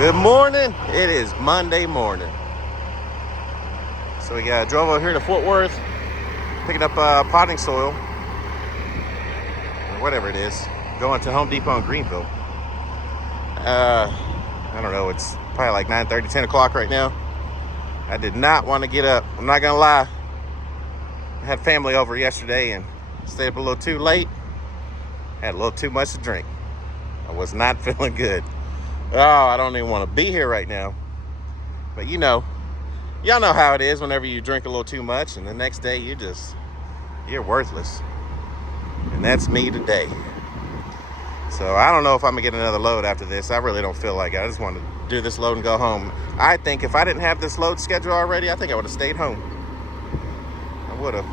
Good morning. It is Monday morning. So we drove over here to Fort Worth, picking up potting soil, or whatever it is, going to Home Depot in Greenville. I don't know, it's probably like 9:30, 10 o'clock right now. I did not want to get up. I'm not going to lie. I had family over yesterday and stayed up a little too late. Had a little too much to drink. I was not feeling good. Oh, I don't even want to be here right now. But y'all know how it is whenever you drink a little too much and the next day you're worthless. And that's me today. So I don't know if I'm gonna get another load after this. I really don't feel like it. I just want to do this load and go home. I think if I didn't have this load scheduled already, I think I would have stayed home. I would have.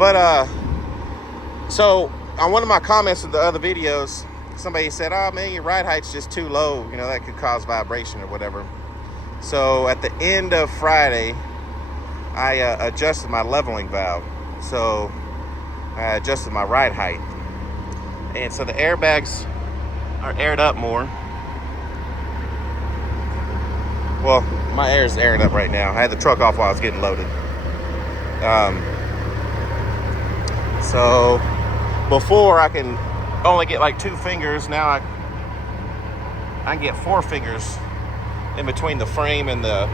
But so on one of my comments in the other videos, somebody said, "Oh man, your ride height's just too low. That could cause vibration or whatever." So at the end of Friday, I adjusted my leveling valve. So I adjusted my ride height. And so the airbags are aired up more. Well, my air is aired up right now. I had the truck off while I was getting loaded. So before I can only get like 2 fingers. Now I can get 4 fingers in between the frame and the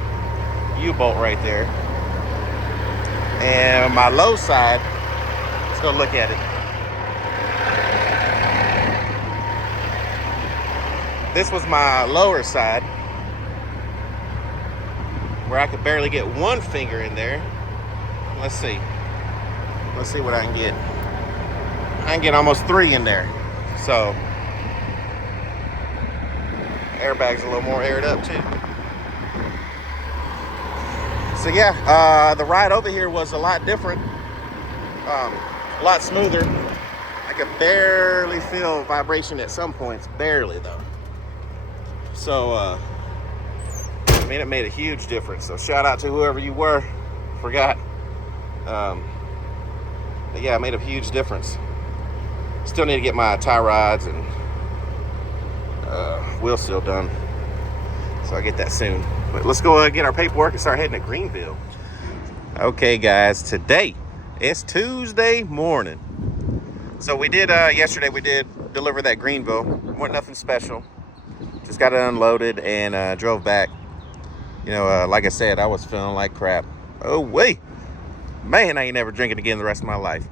U-bolt right there. And my low side, let's go look at it. This was my lower side, where I could barely get 1 finger in there. Let's see what I can get. I can get almost 3 in there. So airbag's a little more aired up too. So yeah, the ride over here was a lot different, a lot smoother. I could barely feel vibration at some points, barely though. So it made a huge difference. So shout out to whoever you were, forgot. But yeah, it made a huge difference. Still need to get my tie rods and wheel seal done, so I'll get that soon. But let's go get our paperwork and start heading to Greenville. Okay guys, today it's Tuesday morning. So we did yesterday we did deliver that Greenville. Wasn't nothing special, just got it unloaded and drove back. Like I said, I was feeling like crap. Oh wait, man, I ain't never drinking again the rest of my life.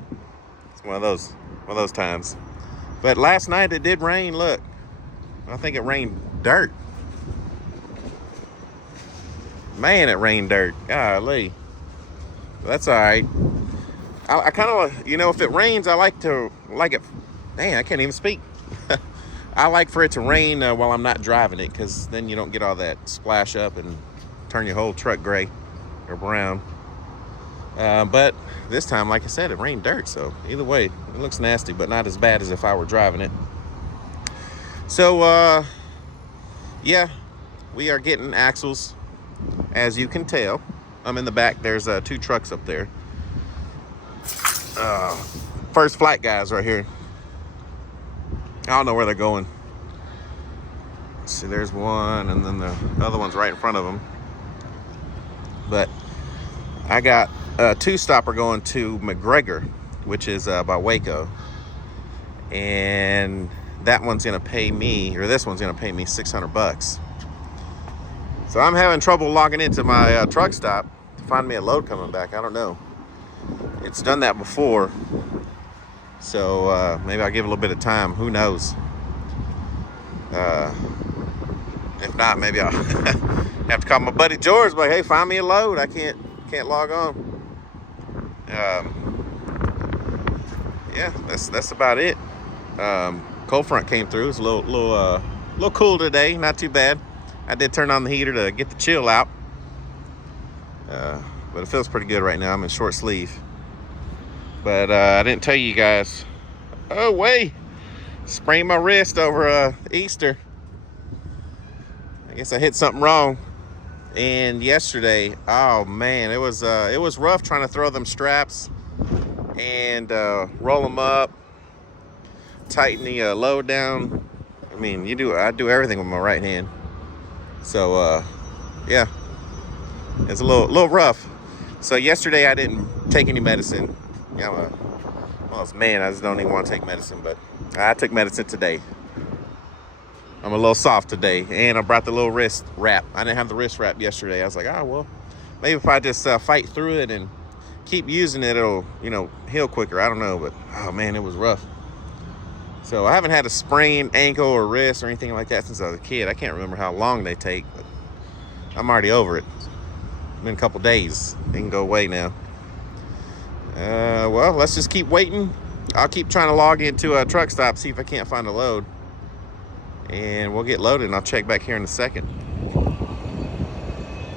It's one of those times. But last night it did rain. Look, I think it rained dirt. Man, it rained dirt. Golly. Well, that's all right. I kind of, if it rains, I like it. Dang, I can't even speak. I like for it to rain while I'm not driving it, because then you don't get all that splash up and turn your whole truck gray or brown. But this time, like I said, it rained dirt. So either way, it looks nasty, but not as bad as if I were driving it. So, yeah, we are getting axles, as you can tell. I'm in the back. There's 2 trucks up there. First flight guys right here. I don't know where they're going. Let's see, there's one, and then the other one's right in front of them. But I got a 2-stopper going to McGregor, which is by Waco. And that one's gonna pay me, or this one's gonna pay me $600. So I'm having trouble logging into my truck stop to find me a load coming back. I don't know. It's done that before. So maybe I'll give it a little bit of time. Who knows? If not, maybe I'll have to call my buddy George, like, hey, find me a load. I can't log on. Yeah, that's about it. Cold front came through. It's a little cool today. Not too bad. I did turn on the heater to get the chill out. But it feels pretty good right now. I'm in short sleeve. But I didn't tell you guys. Oh wait, sprained my wrist over Easter. I guess I hit something wrong. And yesterday, oh man, it was rough trying to throw them straps and roll them up, tighten the load down. I mean, I do everything with my right hand. So yeah, it's a little rough. So yesterday I didn't take any medicine. Yeah, well, it's man, I just don't even want to take medicine, but I took medicine today. I'm a little soft today, and I brought the little wrist wrap. I didn't have the wrist wrap yesterday. I was like, oh, well, maybe if I just fight through it and keep using it, it'll, heal quicker. I don't know, but, oh, man, it was rough. So I haven't had a sprained ankle or wrist or anything like that since I was a kid. I can't remember how long they take, but I'm already over it. It's been a couple days. It can go away now. Well, let's just keep waiting. I'll keep trying to log into a truck stop, see if I can't find a load. And we'll get loaded, and I'll check back here in a second.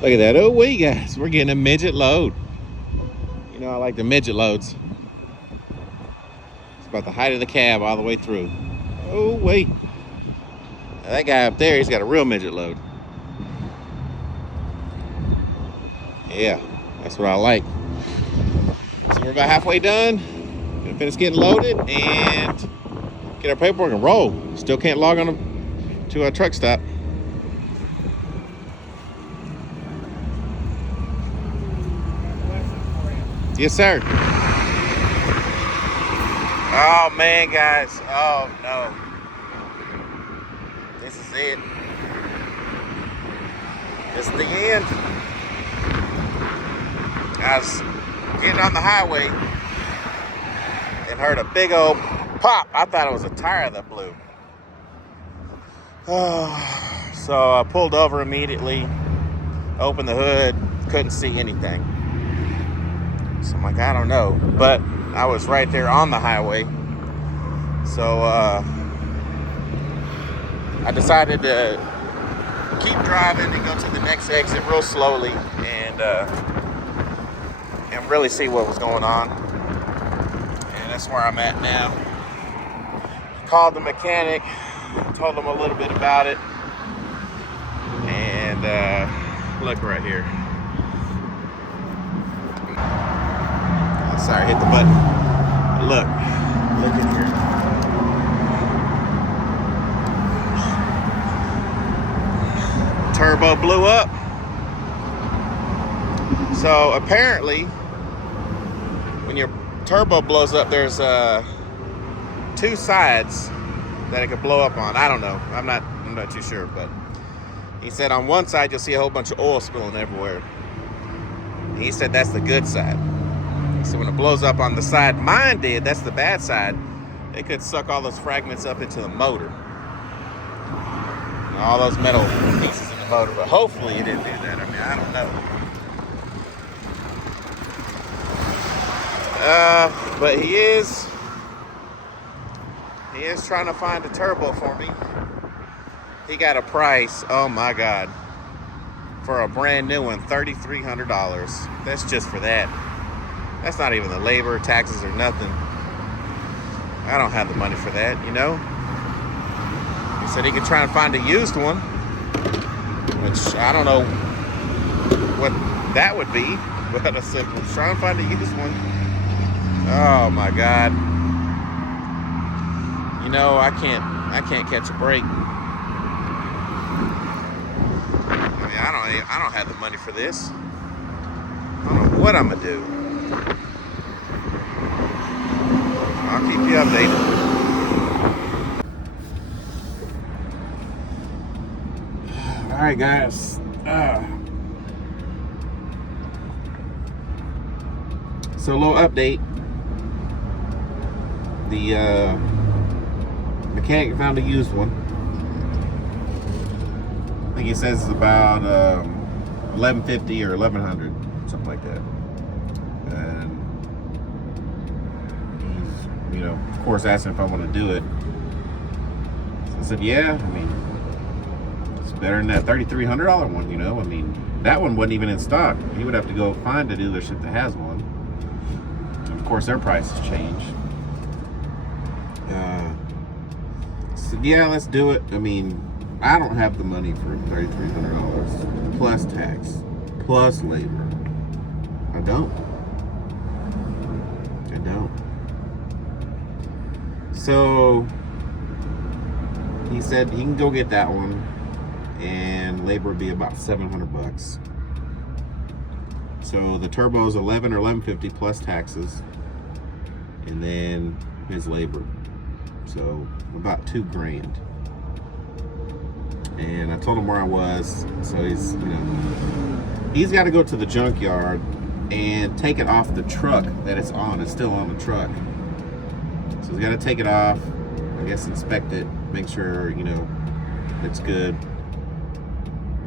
Look at that. Oh, wait, guys. We're getting a midget load. You know, I like the midget loads. It's about the height of the cab all the way through. Oh, wait. Now, that guy up there, he's got a real midget load. Yeah, that's what I like. So we're about halfway done. Gonna finish getting loaded and get our paperwork and roll. Still can't log on to a truck stop. Yes, sir. Oh man, guys. Oh no. This is it. This is the end. I was getting on the highway and heard a big old pop. I thought it was a tire that blew. So I pulled over immediately, opened the hood, couldn't see anything. So I'm like, I don't know. But I was right there on the highway. So I decided to keep driving and go to the next exit real slowly and really see what was going on. And that's where I'm at now. Called the mechanic, told him a little bit about it. And look right here. Sorry, hit the button. Look in here. Turbo blew up. So apparently, when your turbo blows up, there's two sides that it could blow up on. I don't know. I'm not too sure, but he said on one side you'll see a whole bunch of oil spilling everywhere. He said that's the good side. So when it blows up on the side mine did, that's the bad side, it could suck all those fragments up into the motor. And all those metal pieces in the motor. But hopefully it didn't do that. I mean, I don't know. But he is trying to find a turbo for me. He got a price, oh my God, for a brand new one, $3,300. That's just for that. That's not even the labor, taxes, or nothing. I don't have the money for that, you know? He said he could try and find a used one, which I don't know what that would be, but I said, let's try and find a used one. Oh my God. You know, I can't catch a break. I mean, I don't have the money for this. I don't know what I'm gonna do. I'll keep you updated. All right, guys. So a little update. The mechanic found a used one. I think he says it's about $1,150 or $1,100, something like that. And he's, of course, asking if I want to do it. So I said, yeah. I mean, it's better than that $3,300 one. I mean, that one wasn't even in stock. He would have to go find a dealership that has one. And of course, their prices change. So yeah, let's do it. I mean, I don't have the money for $3,300 plus tax, plus labor. I don't. So he said he can go get that one, and labor would be about 700 bucks. So the turbo is 11 or 1150 plus taxes, and then his labor. So about $2,000. And I told him where I was, so he's got to go to the junkyard and take it off the truck that it's on. It's still on the truck, so he's got to take it off, I guess, inspect it, make sure it's good,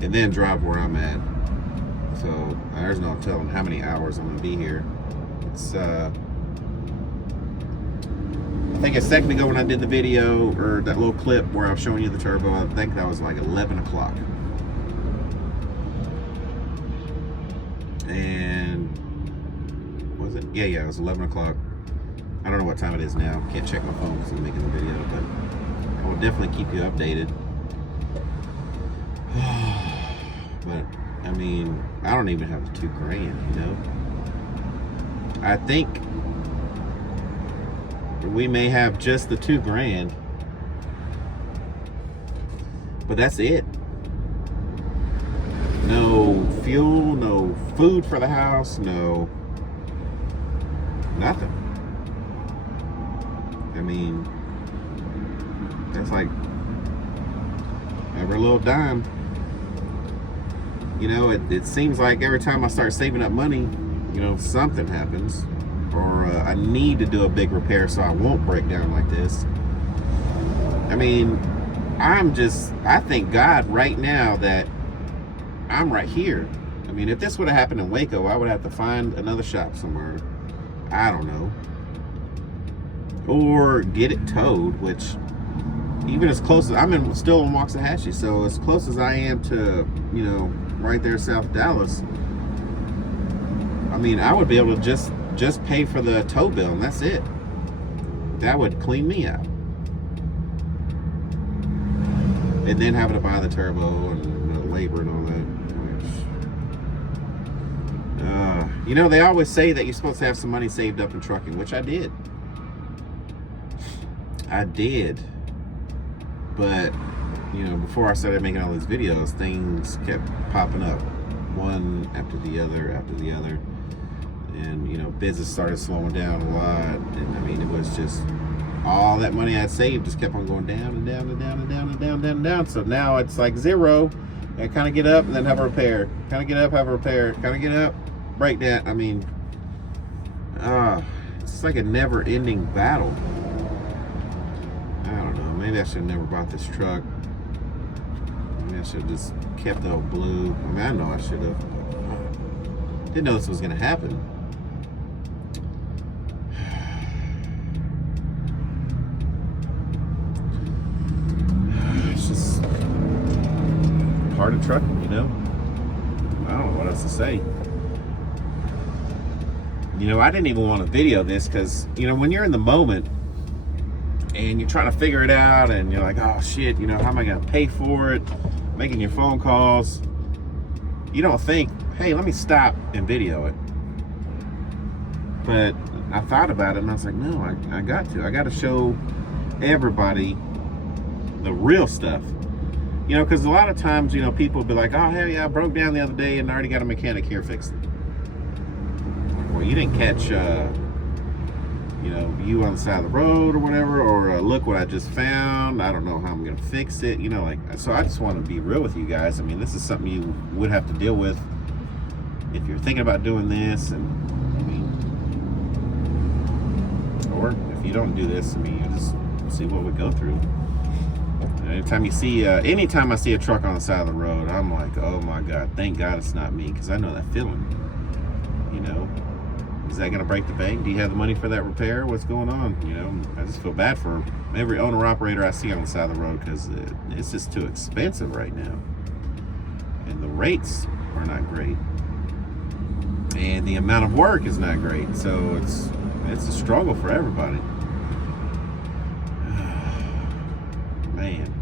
and then drive where I'm at. So there's no telling how many hours I'm gonna be here. It's I think a second ago when I did the video, or that little clip where I was showing you the turbo, I think that was like 11 o'clock. And was it? Yeah, it was 11 o'clock. I don't know what time it is now. Can't check my phone because I'm making the video, but I will definitely keep you updated. But I mean, I don't even have the $2,000, I think we may have just the $2,000, but that's it. No fuel, no food for the house, no nothing. I mean, that's like every little dime. It seems like every time I start saving up money, something happens, or I need to do a big repair so I won't break down like this. I mean, I thank God right now that I'm right here. I mean, if this would have happened in Waco, I would have to find another shop somewhere. I don't know. Or get it towed, which even as close as still in Waxahachie, so as close as I am to, right there South Dallas, I mean, I would be able to just pay for the tow bill, and that's it. That would clean me out. And then having to buy the turbo and the labor and all that. They always say that you're supposed to have some money saved up in trucking, which I did. But before I started making all these videos, things kept popping up, one after the other, and business started slowing down a lot. And I mean, it was just all that money I'd saved just kept on going down and down and down and down and down and down and down. So now it's like zero. I kind of get up and then have a repair. Kind of get up, have a repair. Kind of get up, break that. I mean, it's like a never-ending battle. I don't know. Maybe I should have never bought this truck. Maybe I should have just kept the old blue. I mean, I know I should have. Didn't know this was going to happen. It's just part of trucking, I don't know what else to say. I didn't even want to video this because, when you're in the moment and you're trying to figure it out and you're like, oh shit, how am I going to pay for it? Making your phone calls. You don't think, hey, let me stop and video it. But I thought about it and I was like, no, I got to show everybody the real stuff. Because a lot of times, people will be like, oh, hell yeah, I broke down the other day and I already got a mechanic here fixing it. Well, you didn't catch, you on the side of the road or whatever, or look what I just found. I don't know how I'm going to fix it. So I just want to be real with you guys. I mean, this is something you would have to deal with if you're thinking about doing this. And I mean, or if you don't do this, I mean, you just see what we go through. Anytime I see a truck on the side of the road, I'm like, oh my God, thank God it's not me, because I know that feeling. Is that going to break the bank? Do you have the money for that repair? What's going on? I just feel bad for every owner-operator I see on the side of the road, because it's just too expensive right now. And the rates are not great. And the amount of work is not great. So it's a struggle for everybody. Man.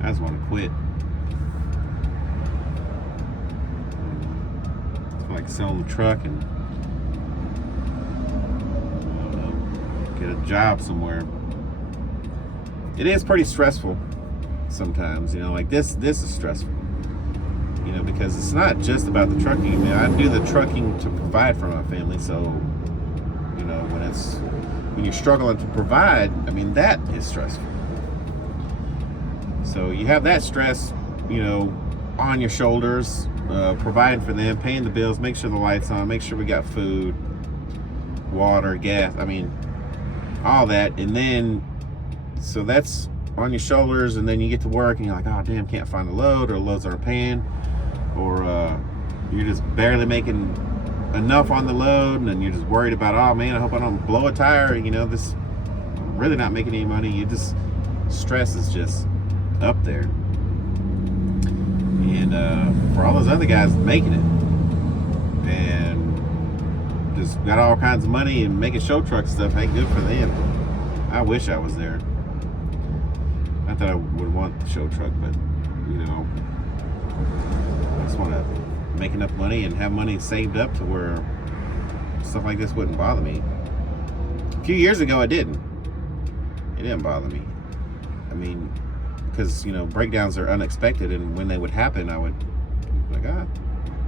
I just want to quit. Like sell the truck and get a job somewhere. It is pretty stressful. sometimes, like this is stressful, because it's not just about the trucking. I mean, I do the trucking to provide for my family, so when you're struggling to provide, I mean, that is stressful. So you have that stress, on your shoulders, providing for them, paying the bills, make sure the lights on, make sure we got food, water, gas, I mean, all that. And then, so that's on your shoulders, and then you get to work and you're like, oh damn, can't find a load, or loads aren't paying, or you're just barely making enough on the load, and then you're just worried about, oh man, I hope I don't blow a tire, this really not making any money. Stress is just up there. And for all those other guys making it and just got all kinds of money and making show truck stuff, hey, good for them. I wish I was there. Not that I would want the show truck, but I just want to make enough money and have money saved up to where stuff like this wouldn't bother me. A few years ago, it didn't bother me. I mean, because breakdowns are unexpected, and when they would happen, I would be like,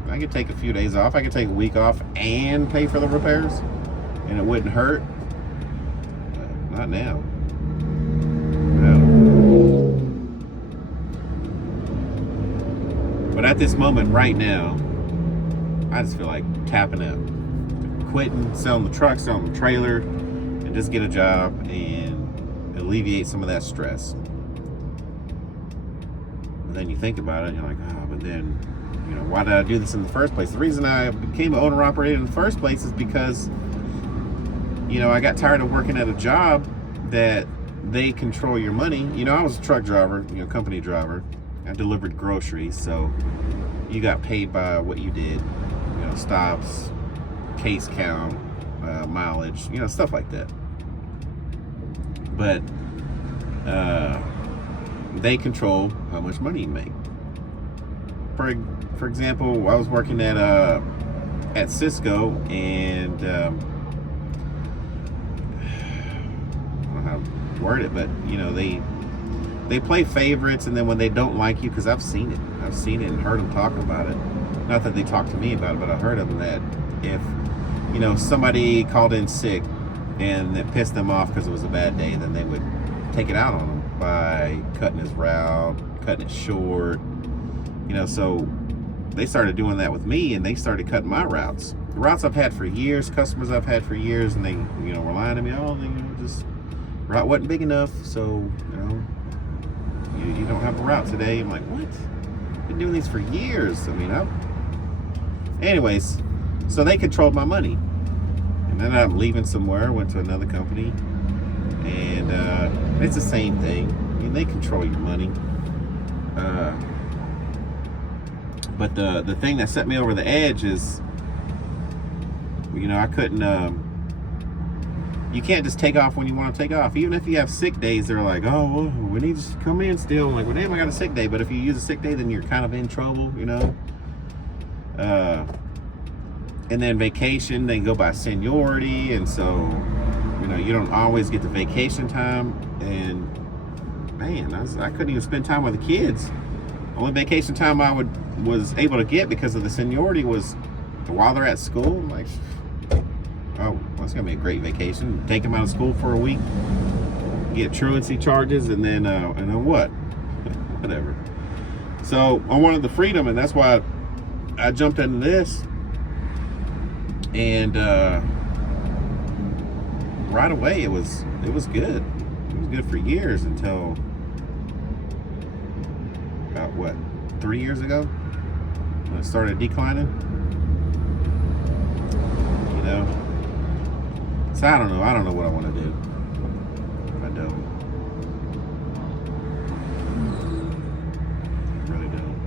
I could take a few days off, I could take a week off and pay for the repairs, and it wouldn't hurt. But not now. No. But at this moment right now, I just feel like tapping out, quitting, selling the truck, selling the trailer, and just get a job and alleviate some of that stress. But then you think about it and you're like, but then, why did I do this in the first place? The reason I became an owner-operator in the first place is because, I got tired of working at a job that they control your money. I was a truck driver, company driver. I delivered groceries, so you got paid by what you did, stops, case count, mileage, stuff like that. But they control how much money you make. For example, I was working at Cisco, and I don't know how to word it, but they play favorites, and then when they don't like you, because I've seen it and heard them talk about it. Not that they talk to me about it, but I heard them that if somebody called in sick and it pissed them off because it was a bad day, then they would take it out on them by cutting his route, cutting it short. So they started doing that with me, and they started cutting my routes. The routes I've had for years, customers I've had for years, and they were lying to me, just route wasn't big enough, so you don't have a route today. I'm like, what? I've been doing these for years. I mean, anyways, so they controlled my money. And then I'm leaving somewhere, went to another company, and it's the same thing. I mean, they control your money. But the thing that set me over the edge is, I couldn't, you can't just take off when you want to take off. Even if you have sick days, they're like, oh, well, we need to come in still. I'm like, well, damn, I got a sick day. But if you use a sick day, then you're kind of in trouble, And then vacation, they go by seniority. And so, you don't always get the vacation time. And man, I couldn't even spend time with the kids. The only vacation time I was able to get because of the seniority was while they're at school. I'm like, oh, that's gonna be a great vacation. Take them out of school for a week, get truancy charges, and then what? Whatever. So I wanted the freedom, and that's why I jumped into this. And right away, it was good. It was good for years until about 3 years ago when it started declining. So I don't know what I want to do. I don't. I really don't.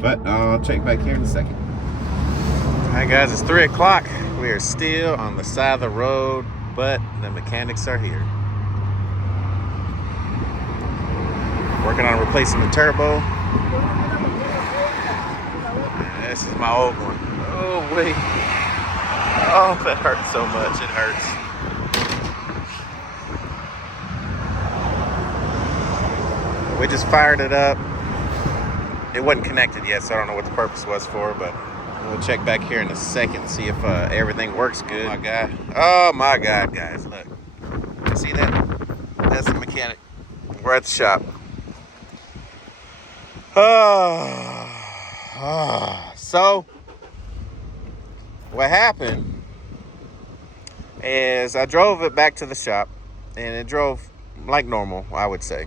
But I'll check back here in a second. Alright guys, it's 3 o'clock. We are still on the side of the road, but the mechanics are here. Working on replacing the turbo. This is my old one. Oh wait. Oh, that hurts so much. It hurts. We just fired it up. It wasn't connected yet, so I don't know what the purpose was for, but we'll check back here in a second, see if everything works good. Oh my God. Oh my God, guys, look. See that? That's the mechanic. We're at the shop. So, what happened is I drove it back to the shop, and it drove like normal, I would say.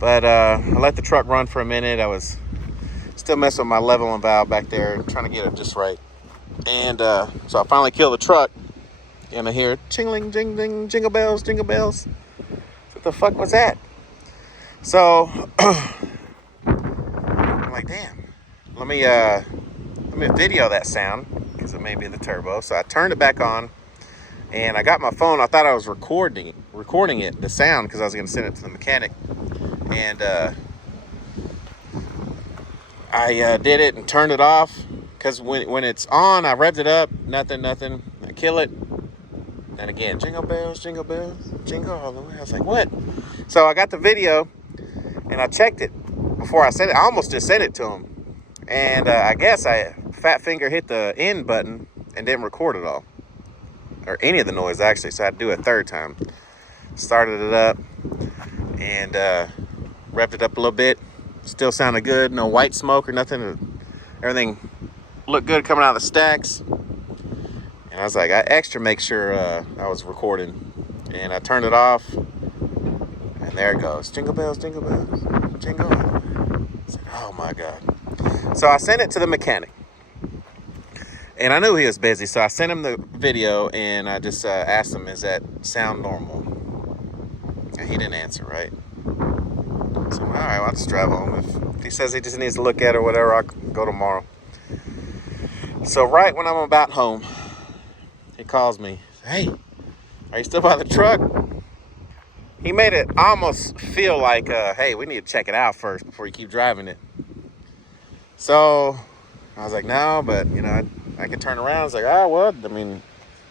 But I let the truck run for a minute. I was still messing with my leveling valve back there, trying to get it just right. And so I finally killed the truck, and I hear jingling, jing, ding, jingle bells, jingle bells. What the fuck was that? So I'm like, damn. Let me video that sound, because it may be the turbo. So I turned it back on, and I got my phone. I thought I was recording it, the sound, because I was going to send it to the mechanic. And I did it and turned it off, because when it's on, I revved it up, nothing. I kill it, and again, jingle bells, jingle all the way. I was like, what? So I got the video, and I checked it before I sent it. I almost just sent it to him, and I guess I fat finger hit the end button and didn't record it all, or any of the noise actually. So I had to do it a third time. Started it up and revved it up a little bit. Still sounded good. No white smoke or nothing. Everything looked good coming out of the stacks. And I was like, I extra make sure I was recording. And I turned it off. And there it goes. Jingle bells, jingle bells, jingle. I said, oh my God. So I sent it to the mechanic. And I knew he was busy. So I sent him the video, and I just asked him, is that sound normal? And he didn't answer, right? So, all right, well, I'll just drive home. If he says he just needs to look at it or whatever, I'll go tomorrow. So right when I'm about home, he calls me. Hey, are you still by the truck? He made it almost feel like, hey, we need to check it out first before you keep driving it. So I was like, no, but, you know, I can turn around. I was like, oh, well, I mean,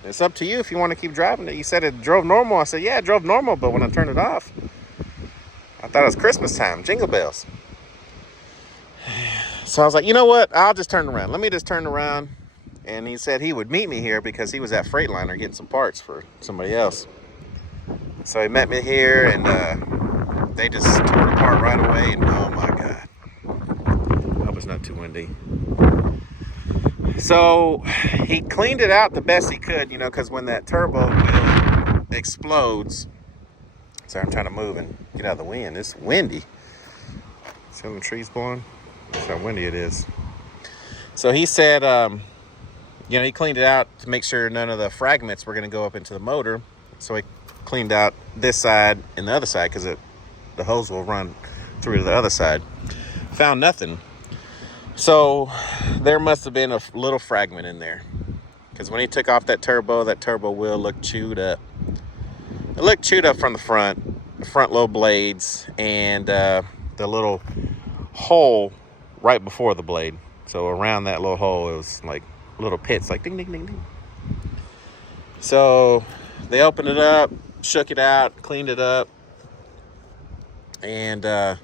it's up to you if you want to keep driving it. You said it drove normal. I said, yeah, it drove normal, but when I turned it off, I thought it was Christmas time, jingle bells. So I was like, you know what? I'll just turn around. Let me just turn around. And he said he would meet me here because he was at Freightliner getting some parts for somebody else. So he met me here, and they just tore it apart right away. And oh my God. I hope it's not too windy. So he cleaned it out the best he could, you know, because when that turbo wheel explodes. Sorry, I'm trying to move and get out of the wind. It's windy. See how the trees blowing? That's how windy it is. So he said, you know, he cleaned it out to make sure none of the fragments were going to go up into the motor. So he cleaned out this side and the other side, because the hose will run through to the other side. Found nothing. So there must have been a little fragment in there, because when he took off that turbo wheel looked chewed up. It looked chewed up from the front low blades, and the little hole right before the blade. So around that little hole, it was like little pits, like ding, ding, ding, ding. So they opened it up, shook it out, cleaned it up, and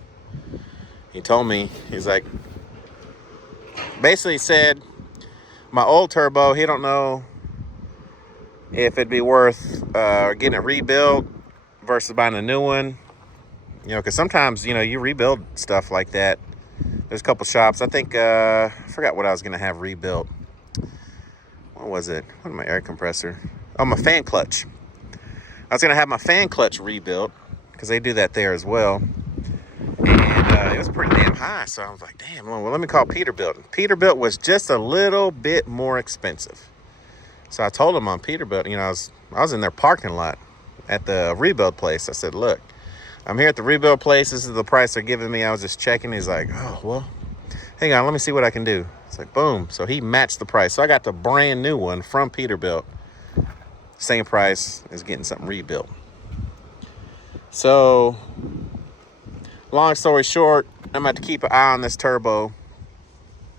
he told me, he's like, basically said, my old turbo, he don't know if it'd be worth getting it rebuilt versus buying a new one. You know, because sometimes, you know, you rebuild stuff like that. There's a couple shops. I think, I forgot what I was going to have rebuilt. What was it? What, my air compressor? Oh, my fan clutch. I was going to have my fan clutch rebuilt, because they do that there as well. And it was pretty damn high. So I was like, damn, well, let me call Peterbilt. Peterbilt was just a little bit more expensive. So I told him on Peterbilt, you know, I was in their parking lot at the rebuild place. I said, look, I'm here at the rebuild place. This is the price they're giving me. I was just checking. He's like, oh, well, hang on, let me see what I can do. It's like, boom. So he matched the price. So I got the brand new one from Peterbilt. Same price as getting something rebuilt. So long story short, I'm going to have to keep an eye on this turbo.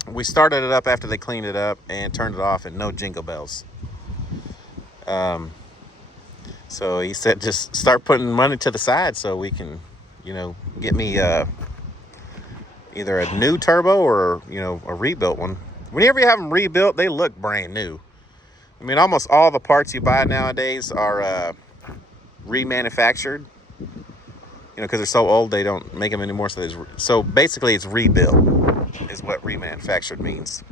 We started it up after they cleaned it up and turned it off, and no jingle bells. So he said, just start putting money to the side so we can get me either a new turbo or, a rebuilt one. Whenever you have them rebuilt, they look brand new. I mean, almost all the parts you buy nowadays are remanufactured. Because they're so old, they don't make them anymore. So basically, it's rebuilt is what remanufactured means.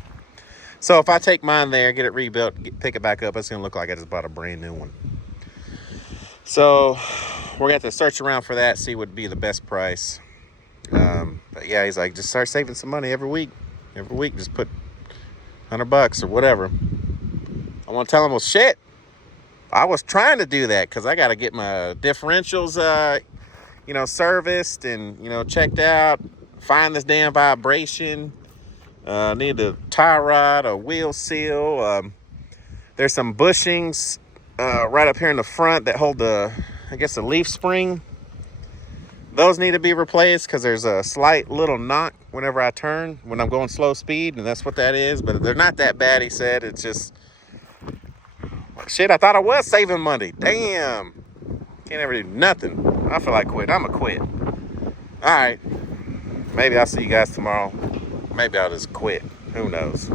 So if I take mine there, get it rebuilt, pick it back up, it's going to look like I just bought a brand new one. So we're going to have to search around for that, see what would be the best price. But yeah, he's like, just start saving some money every week. Every week, just put $100 or whatever. I want to tell him, well, shit, I was trying to do that because I got to get my differentials, serviced and, checked out. Find this damn vibration. Need a tie rod, a wheel seal. There's some bushings right up here in the front that hold the leaf spring. Those need to be replaced because there's a slight little knock whenever I turn when I'm going slow speed, and that's what that is. But they're not that bad, he said. It's just, shit, I thought I was saving money. Damn. Can't ever do nothing. I feel like quitting. I'm going to quit. All right. Maybe I'll see you guys tomorrow. Maybe I'll just quit. Who knows?